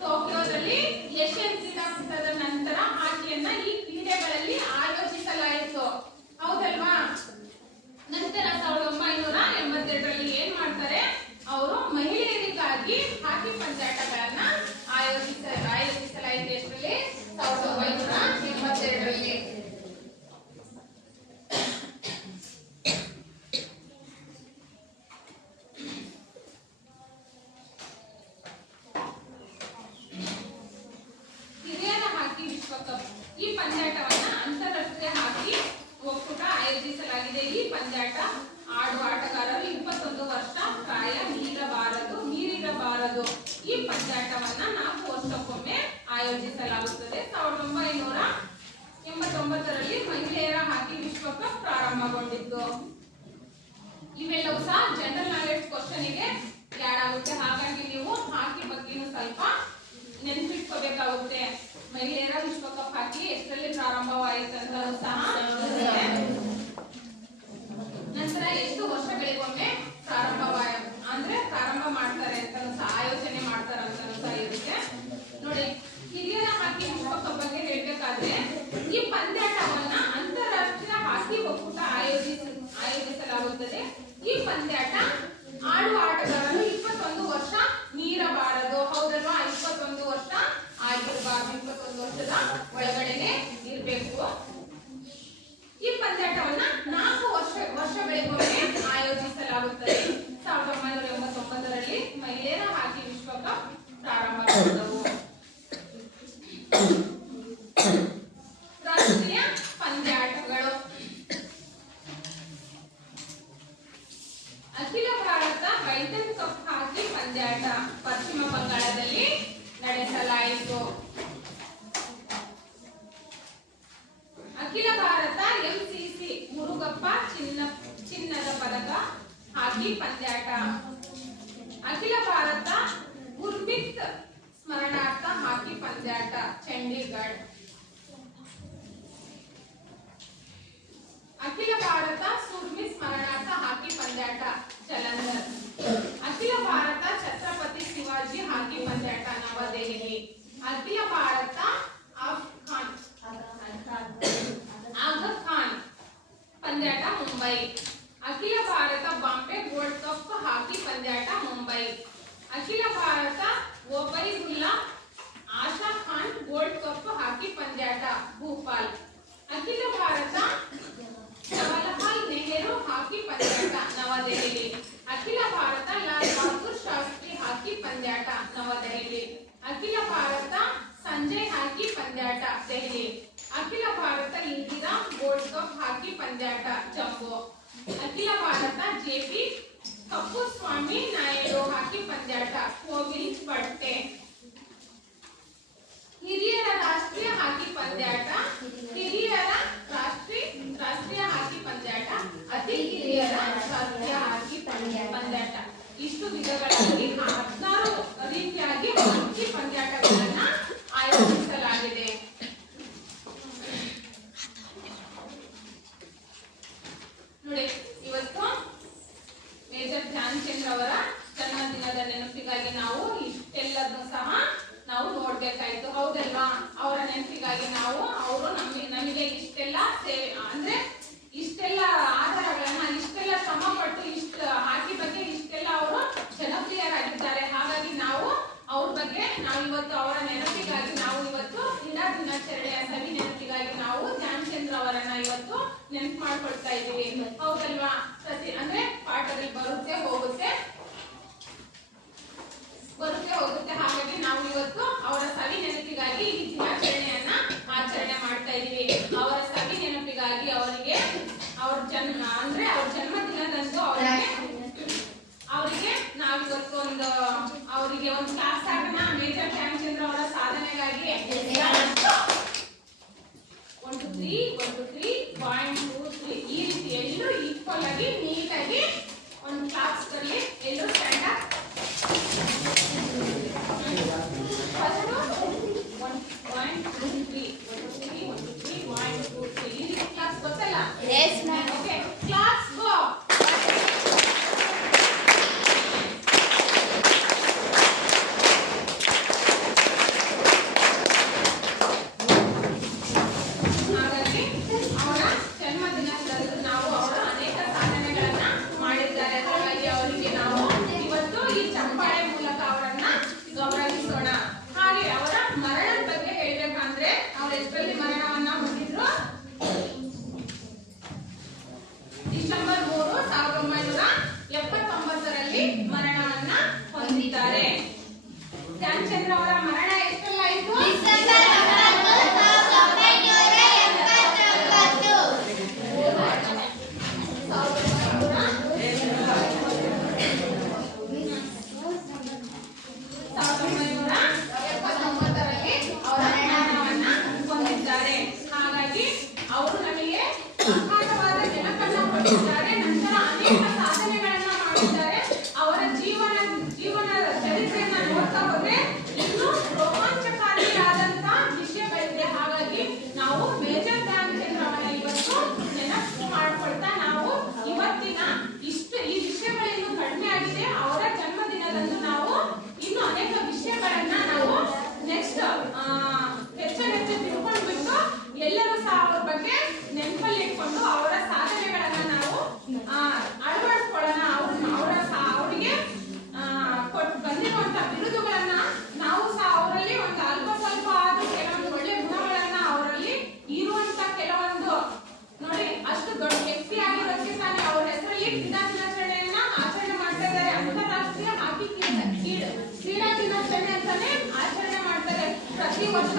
ಟೋಕಿಯೋದಲ್ಲಿ ಏಷ್ಯನ್ ಕ್ರೀಡಾಕೂಟದ ನಂತರ ಹಾಕಿಯನ್ನ ಈ ಕ್ರೀಡೆಗಳಲ್ಲಿ ಆಯೋಜಿಸಲಾಯಿತು. ಹೌದಲ್ವಾ? ನಂತರ 1982ರಲ್ಲಿ ಏನ್ ಮಾಡ್ತಾರೆ, ಅವರು ಮಹಿಳೆಯರಿಗಾಗಿ ಹಾಕಿ ಪಂದ್ಯಾಟಗಳನ್ನ ಆಯೋಜಿಸಲಾಯಿತು. ಎಷ್ಟರಲ್ಲಿ? 1982ರಲ್ಲಿ. ಹಿರಿಯರ ಹಾಕಿ ವಿಶ್ವಕಪ್ ಈ ಪಂದ್ಯಾಟವನ್ನ ಅಂತಾರಾಷ್ಟ್ರೀಯ ಹಾಕಿ ಒಕ್ಕೂಟ ಆಯೋಜಿಸಲಾಗಿದೆ. ಈ ಪಂದ್ಯಾಟ ಆಡುವ ಆಟಗಾರರು 21 ವರ್ಷ ಪ್ರಾಯ ಮೀರಿರಬಾರದು. ಈ ಪಂದ್ಯಾಟವನ್ನ 4 ವರ್ಷಕ್ಕೊಮ್ಮೆ ಆಯೋಜಿಸಲಾಗುತ್ತದೆ. 1989ರಲ್ಲಿ ಮಹಿಳೆಯರ ಹಾಕಿ ವಿಶ್ವಕಪ್ ಪ್ರಾರಂಭಗೊಂಡಿತ್ತು. ಇವೆಲ್ಲವೂ ಸಹ ಜನರಲ್ ನಾಲೆಡ್ಜ್ ಕ್ವಶನ್ಗೆ ಆಡ್ ಆಗುತ್ತೆ. ಹಾಗಾಗಿ ನೀವು ಹಾಕಿ ಬಗ್ಗೆನೂ ಸ್ವಲ್ಪ ನೆನಪಿಟ್ಕೋಬೇಕಾಗುತ್ತೆ. ಮಹಿಳೆಯರ ವಿಶ್ವಕಪ್ ಹಾಕಿ ಎಷ್ಟರಲ್ಲಿ ಪ್ರಾರಂಭವಾಯಿತು ಅಂತ ಸಹ, ನಂತರ ಎಷ್ಟು ವರ್ಷಗಳಿಗೊಮ್ಮೆ ಪ್ರಾರಂಭ ಮಾಡ್ತಾರೆ ಅಂತ ಸಹ ಆಯೋಜನೆ ಮಾಡ್ತಾರೆ ಅಂತ ಸಹ ಇರುತ್ತೆ. ನೋಡಿ, ಹಿರಿಯರ ಹಾಕಿ ವಿಶ್ವಕಪ್ ಬಗ್ಗೆ ಹೇಳ್ಬೇಕಾದ್ರೆ ಈ ಪಂದ್ಯಾಟವನ್ನ ಅಂತಾರಾಷ್ಟ್ರೀಯ ಹಾಕಿ ಒಕ್ಕೂಟ ಆಯೋಜಿಸಲಾಗುತ್ತದೆ. ಈ ಪಂದ್ಯಾಟ ಆಡುವ ಆಟಗಾರರು 21 ವರ್ಷ ಮೀರಬಾರದು. ಹೌದಲ್ವಾ? 21 ವರ್ಷ ಆಗಿರಬಾರದು, 21 ವರ್ಷದ ಒಳಗಡೆನೆ ಇರಬೇಕು. ಈ ಪಂದ್ಯಾಟವನ್ನ 4 ವರ್ಷಗಳಿಗೊಮ್ಮೆ ಆಯೋಜಿಸಲಾಗುತ್ತದೆ. 1989ರಲ್ಲಿ ಮಹಿಳೆಯರ ಹಾಕಿ ವಿಶ್ವಕಪ್ ಪ್ರಾರಂಭಗೊಂಡವು. ರಾಷ್ಟ್ರೀಯ ಪಂದ್ಯಾಟಗಳು. ಅಖಿಲ ಭಾರತ ಬೈಟನ್ ಕಪ್ ಹಾಕಿ ಪಂದ್ಯಾಟ ಪಶ್ಚಿಮ ಬಂಗಾಳದಲ್ಲಿ ನಡೆಸಲಾಯಿತು. ಅಖಿಲ ಭಾರತ ಎಂಸಿಸಿ ಮುರುಗಪ್ಪ ಚಿನ್ನದ ಪದಕ ಹಾಕಿ ಪಂದ್ಯಾಟ. ಅಖಿಲ ಭಾರತ ಗುರ್ಮಿತ್ ಸ್ಮರಣಾರ್ಥ ಹಾಕಿ ಪಂದ್ಯಾಟ ಚಂಡೀಗಢ. ಅಖಿಲ ಭಾರತ ಸುರ್ಮಿ ಸ್ಮರಣಾರ್ಥ ಹಾಕಿ ಪಂದ್ಯಾಟ ಜಲಂಧರ್. ಅಖಿಲ ಭಾರತ ಛತ್ರಪತಿ ಶಿವಾಜಿ ಹಾಕಿ ಪಂದ್ಯಾಟ ನವದೆಹಲಿ. ಅಖಿಲ ಭಾರತ ಆಗಾ ಖಾನ್ ಪಂದ್ಯಾಟ ಮುಂಬೈ. ಅಖಿಲ Bharat Bombay gold cup hockey ಪಂದ್ಯಾಟ Mumbai. ಅಖಿಲ ಭಾರತ ಒಬೈದುಲ್ಲಾ ಆಶಾ Khan gold cup hockey ಪಂದ್ಯಾಟ Bhopal. ಅಖಿಲ ಭಾರತ ಜವಾಹರಲಾಲ್ ನೆಹರು ಹಾಕಿ ಪಂದ್ಯಾಟ ನವದೆಹಲಿ. ಅಖಿಲ ಭಾರತ ಲಾಲ್ ಬಹದ್ದೂರ್ ಶಾಸ್ತ್ರಿ ಹಾಕಿ ಪಂದ್ಯಾಟ ನವದೆಹಲಿ. ಅಖಿಲ ಭಾರತ ಸಂಜಯ್ ಹಾಕಿ ಪಂದ್ಯಾಟ ದೆಹಲಿ. ಅಖಿಲ Bharat Indira gold cup hockey ಪಂದ್ಯಾಟ Jammu. ಅಖಿಲ ಭಾರತ ಜೆಪಿ ಕಪ್ಪುಸ್ವಾಮಿ ನಾಯ್ಡು ಹಾಕಿ ಪಂದ್ಯಾಟ ಕೋಗಿಲ್ಪಟ್ಟೆ. ಹಿರಿಯರ ರಾಷ್ಟ್ರೀಯ ಹಾಕಿ ಪಂದ್ಯಾಟ. ಹಿರಿಯರ ರಾಷ್ಟ್ರೀಯ ಹಾಕಿ ಪಂದ್ಯಾಟ ಅತಿ ಹಿರಿಯರ ರಾಷ್ಟ್ರೀಯ ಹಾಕಿ ಪಂದ್ಯಾಟ. ಇಷ್ಟು ವಿಧಗಳಾಗಿ 16 ರೀತಿಯಾಗಿ ಹಾಕಿ ಪಂದ್ಯಾಟಗಳನ್ನ ಆಯೋಜಿಸಲಾಗಿದೆ. ನೋಡಿ, ಇವತ್ತು ಮೇಜರ್ ಧ್ಯಾನ್ ಚಂದ್ರ ಅವರ ಜನ್ಮದಿನದ ನೆನಪಿಗಾಗಿ ನಾವು ಇಷ್ಟೆಲ್ಲದನ್ನು ಸಹ ನಾವು ನೋಡ್ಬೇಕಾಯ್ತು. ಹೌದಲ್ವಾ? ಅವರ ನೆನಪಿಗಾಗಿ ಅವರು ನಮಗೆ ಇಷ್ಟೆಲ್ಲ ಸೇವೆ ಅಂದ್ರೆ ಇಷ್ಟೆಲ್ಲ ಆಧಾರಗಳನ್ನ ಇಷ್ಟೆಲ್ಲ ಶ್ರಮ ಪಟ್ಟು ಹಾಕಿ ಬಗ್ಗೆ ಇಷ್ಟೆಲ್ಲ ಅವರು ಜನಪ್ರಿಯರಾಗಿದ್ದಾರೆ. ಹಾಗಾಗಿ ನಾವು ಅವ್ರ ಬಗ್ಗೆ ಇವತ್ತು ಅವರ ನೆನಪಿಗಾಗಿ ಇವತ್ತು ಕ್ರೀಡಾ ದಿನಾಚರಣೆಯ ಸವಿ ನೆನಪಿಗಾಗಿ ನಾವು ಧ್ಯಾನ್ ಚಂದ್ರ ಅವರನ್ನ ಇವತ್ತು ನೆನಪು ಮಾಡ್ಕೊಳ್ತಾ ಇದ್ದೀವಿ. ಹೌದಲ್ವಾ? ಅಂದ್ರೆ ಪಾಠದಲ್ಲಿ ಬರುತ್ತೆ ಹೋಗುತ್ತೆ. ಹಾಗಾಗಿ ನಾವು ಇವತ್ತು ಅವರ ಸವಿ ನೆನಪಿಗಾಗಿ ಈ ದಿನಾಚರಣೆಯನ್ನ ಆಚರಣೆ ಮಾಡ್ತಾ ಇದೀವಿ. ಅವರ ಸವಿ ನೆನಪಿಗಾಗಿ ಅವರಿಗೆ ಅವ್ರ ಜನ್ಮದಿನದಂದು ಅವರಿಗೆ ನಾವಿವತ್ತು ಅವರಿಗೆ ಒಂದು ಕ್ಲಾಸ್ ಆಗೋಣ. ಮೇಜರ್ ಧ್ಯಾನ್ ಚಂದ್ರ ಅವರ ಸಾಧನೆಗಾಗಿ 1 2 3 1 2 3 1 2 3 ಈ ರೀತಿ ಎಲ್ಲರೂ ಈಕ್ವಲ್ ಆಗಿ ನೀಟಾಗಿ ಒಂದು ಕ್ಲಾಸ್ ಬರಲಿ. ಎಲ್ಲರೂ ಸ್ಟ್ಯಾಂಡ್ ಅಪ್. ಫಸ್ಟ್ 1 2 3 ಈ ರೀತಿ ಕ್ಲಾಸ್ ಗೊತ್ತಲ್ಲ? Yes, ma'am. ಓಕೆ, ಕ್ಲಾಸ್ ಗೋ. ಹಾಗಾಗಿ ಅವರ ಜನ್ಮದಿನದಂದು ನಾವು ಅವರು ಅನೇಕ ಸಾಧನೆಗಳನ್ನ ಮಾಡಿದ್ದಾರೆ. ಹಾಗಾಗಿ ಅವರಿಗೆ ನಾವು ಇವತ್ತು ಈ ಚಪ್ಪಾಳೆ ಮೂಲಕ ಅವರನ್ನ ಗೌರವಿಸೋಣ. ಹಾಗೆ ಅವರ ಮರಣದ ಬಗ್ಗೆ ಹೇಳ್ಬೇಕಂದ್ರೆ ಅವ್ರು ಎಷ್ಟರಲ್ಲಿ ಮರಣವನ್ನ ಹೊಂದಿದ್ರು? ಡಿಸೆಂಬರ್ 3, 1979ರಲ್ಲಿ ಮರಣವನ್ನ ಹೊಂದಿದ್ದಾರೆ. ಧ್ಯಾನಚಂದ್ರ ಅವರ ಮರಣ ಎಷ್ಟರಲ್ಲಾಯಿತು? ಹಾಗಾಗಿ ಅವರು ನಮಗೆ ಅಗಾಧವಾದ ನೆನಪನ್ನ ಕೊಟ್ಟಿದ್ದಾರೆ. ನಂತರ ಅನೇಕ ಸಾಧನೆಗಳನ್ನ ಮಾಡಿದ್ದಾರೆ. ಅವರ ಜೀವನ ಚರಿತ್ರೆಯನ್ನ ನೋಡ್ತಾ ಹೋದ್ರೆ ಇನ್ನೂ ರೋಮಾಂಚಕಾರಿಯಾದಂತ ವಿಷಯಗಳಿದೆ. ಹಾಗಾಗಿ ನಾವು ಮೇಜರ್ ಧ್ಯಾನಚಂದ್ರ ಅವರ ಇವತ್ತು ನೆನಪು ಮಾಡ್ಕೊಳ್ತಾ ನಾವು ಇವತ್ತಿನ ಈ ವಿಷಯಗಳಿನ್ನೂ ಕಡಿಮೆ ಆಗಿದೆ. ಅವರ ಜನ್ಮದಿನದಂದು ನಾವು ಇನ್ನು ಅನೇಕ ವಿಷಯಗಳನ್ನ ನಾವು ನೆಕ್ಸ್ಟ್ ಹೆಚ್ಚು ತಿಳ್ಕೊಂಡ್ಬಿಟ್ಟು ಎಲ್ಲರೂ ಸಹ ಅವ್ರ ಬಗ್ಗೆ ನೆನಪಲ್ಲಿ ಇಟ್ಕೊಂಡು ಅವರ ಸಾಧನೆಗಳನ್ನ ನಾವು ಅಳವಡಿಸ್ಕೊಳ್ಳೋಣ. ಅವರಿಗೆ ಬಂದಿರುವಂತ ಬಿರುದುಗಳನ್ನ ನಾವು ಸಹ ಅವರಲ್ಲಿ ಒಂದು ಅಲ್ಪ ಸ್ವಲ್ಪ ಆದ್ರೂ ಕೆಲವೊಂದು ಒಳ್ಳೆ ಗುಣಗಳನ್ನ ಅವರಲ್ಲಿ ಇರುವಂತ ಕೆಲವೊಂದು ನೋಡಿ ಅಷ್ಟು ದೊಡ್ಡ ವ್ಯಕ್ತಿ ಆಗಿರೋದಕ್ಕೆ ತಾನೇ ಅವ್ರ ಹೆಸರಲ್ಲಿ ದಿನಾಚರಣೆಯನ್ನ ಆಚರಣೆ ಮಾಡ್ತಾ ಇದ್ದಾರೆ. ಅಂತಾರಾಷ್ಟ್ರೀಯ ಹಾಕಿ ಕ್ರೀಡಾ ದಿನಾಚರಣೆ ಅಂತಾನೆ ಆಚರಣೆ ಮಾಡ್ತಾರೆ ಪ್ರತಿ ವರ್ಷ.